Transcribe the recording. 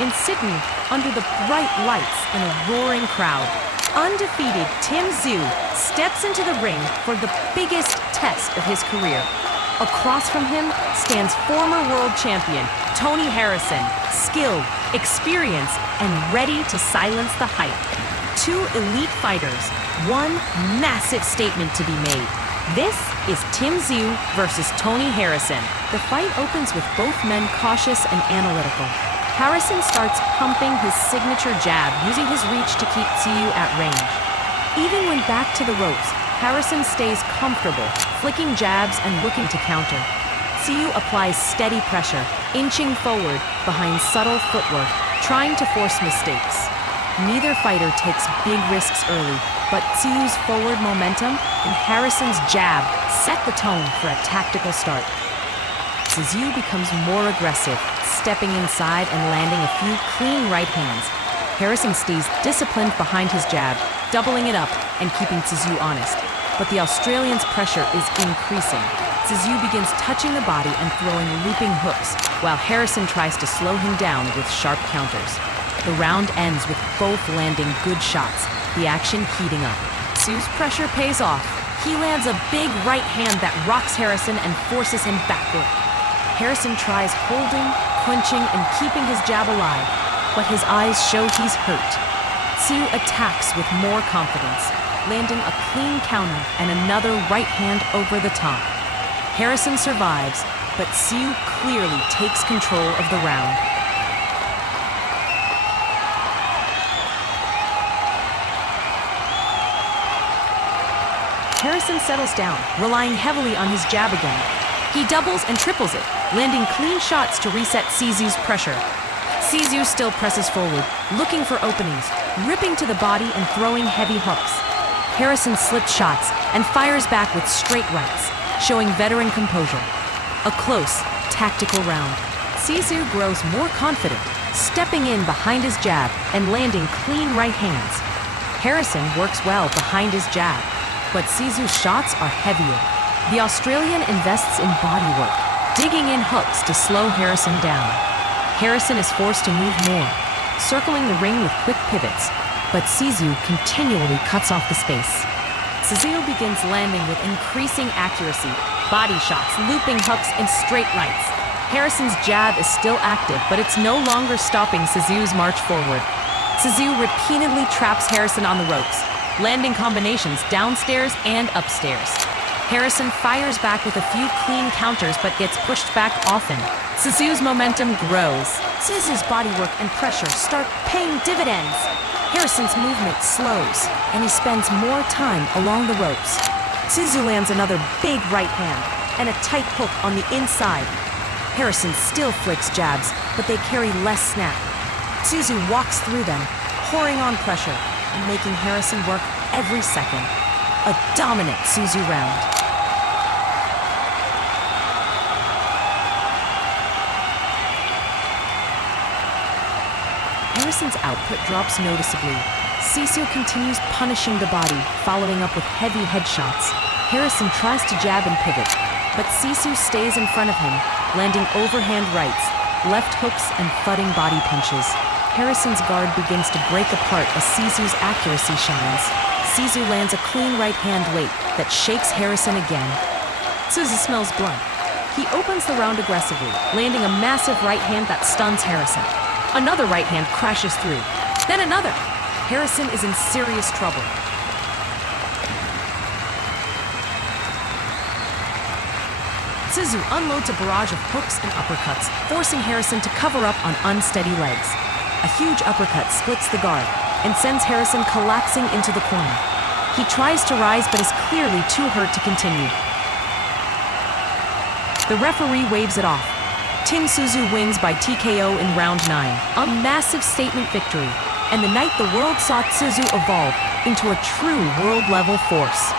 in Sydney under the bright lights and a roaring crowd. Undefeated Tszyu steps into the ring for the biggest test of his career. Across from him stands former world champion Tony Harrison, skilled, experienced, and ready to silence the hype. Two elite fighters, one massive statement to be made. This is Tszyu versus Tony Harrison. The fight opens with both men cautious and analytical. Harrison starts pumping his signature jab, using his reach to keep Tszyu at range. Even when back to the ropes, Harrison stays comfortable, flicking jabs and looking to counter. Tszyu applies steady pressure, inching forward behind subtle footwork, trying to force mistakes. Neither fighter takes big risks early, but Tsyu's forward momentum and Harrison's jab set the tone for a tactical start. Tszyu becomes more aggressive, stepping inside and landing a few clean right hands. Harrison stays disciplined behind his jab, doubling it up and keeping Tszyu honest. But the Australian's pressure is increasing. Tszyu begins touching the body and throwing looping hooks, while Harrison tries to slow him down with sharp counters. The round ends with both landing good shots, the action heating up. Tsyu's pressure pays off. He lands a big right hand that rocks Harrison and forces him backward. Harrison tries holding, clinching, and keeping his jab alive, but his eyes show he's hurt. Tszyu attacks with more confidence, landing a clean counter and another right hand over the top. Harrison survives, but Tszyu clearly takes control of the round. Harrison settles down, relying heavily on his jab again. He doubles and triples it, landing clean shots to reset Tsyu's pressure. Tszyu still presses forward, looking for openings, ripping to the body and throwing heavy hooks. Harrison slips shots and fires back with straight rights, showing veteran composure. A close, tactical round. Tszyu grows more confident, stepping in behind his jab and landing clean right hands. Harrison works well behind his jab, but Tsyu's shots are heavier. The Australian invests in bodywork, digging in hooks to slow Harrison down. Harrison is forced to move more, circling the ring with quick pivots, but Tszyu continually cuts off the space. Tszyu begins landing with increasing accuracy, body shots, looping hooks, and straight rights. Harrison's jab is still active, but it's no longer stopping Tsyu's march forward. Tszyu repeatedly traps Harrison on the ropes, landing combinations downstairs and upstairs. Harrison fires back with a few clean counters but gets pushed back often. Tsyu's momentum grows. Tsyu's bodywork and pressure start paying dividends. Harrison's movement slows, and he spends more time along the ropes. Tszyu lands another big right hand and a tight hook on the inside. Harrison still flicks jabs, but they carry less snap. Tszyu walks through them, pouring on pressure and making Harrison work every second. A dominant Tszyu round. Harrison's output drops noticeably. Tszyu continues punishing the body, following up with heavy headshots. Harrison tries to jab and pivot, but Tszyu stays in front of him, landing overhand rights, left hooks, and thudding body punches. Harrison's guard begins to break apart as Tsyu's accuracy shines. Tszyu lands a clean right hand late that shakes Harrison again. Tszyu smells blood. He opens the round aggressively, landing a massive right hand that stuns Harrison. Another right hand crashes through. Then another. Harrison is in serious trouble. Tszyu unloads a barrage of hooks and uppercuts, forcing Harrison to cover up on unsteady legs. A huge uppercut splits the guard and sends Harrison collapsing into the corner. He tries to rise but is clearly too hurt to continue. The referee waves it off. Tszyu wins by TKO in round 9. A massive statement victory, and the night the world saw Tszyu evolve into a true world-level force.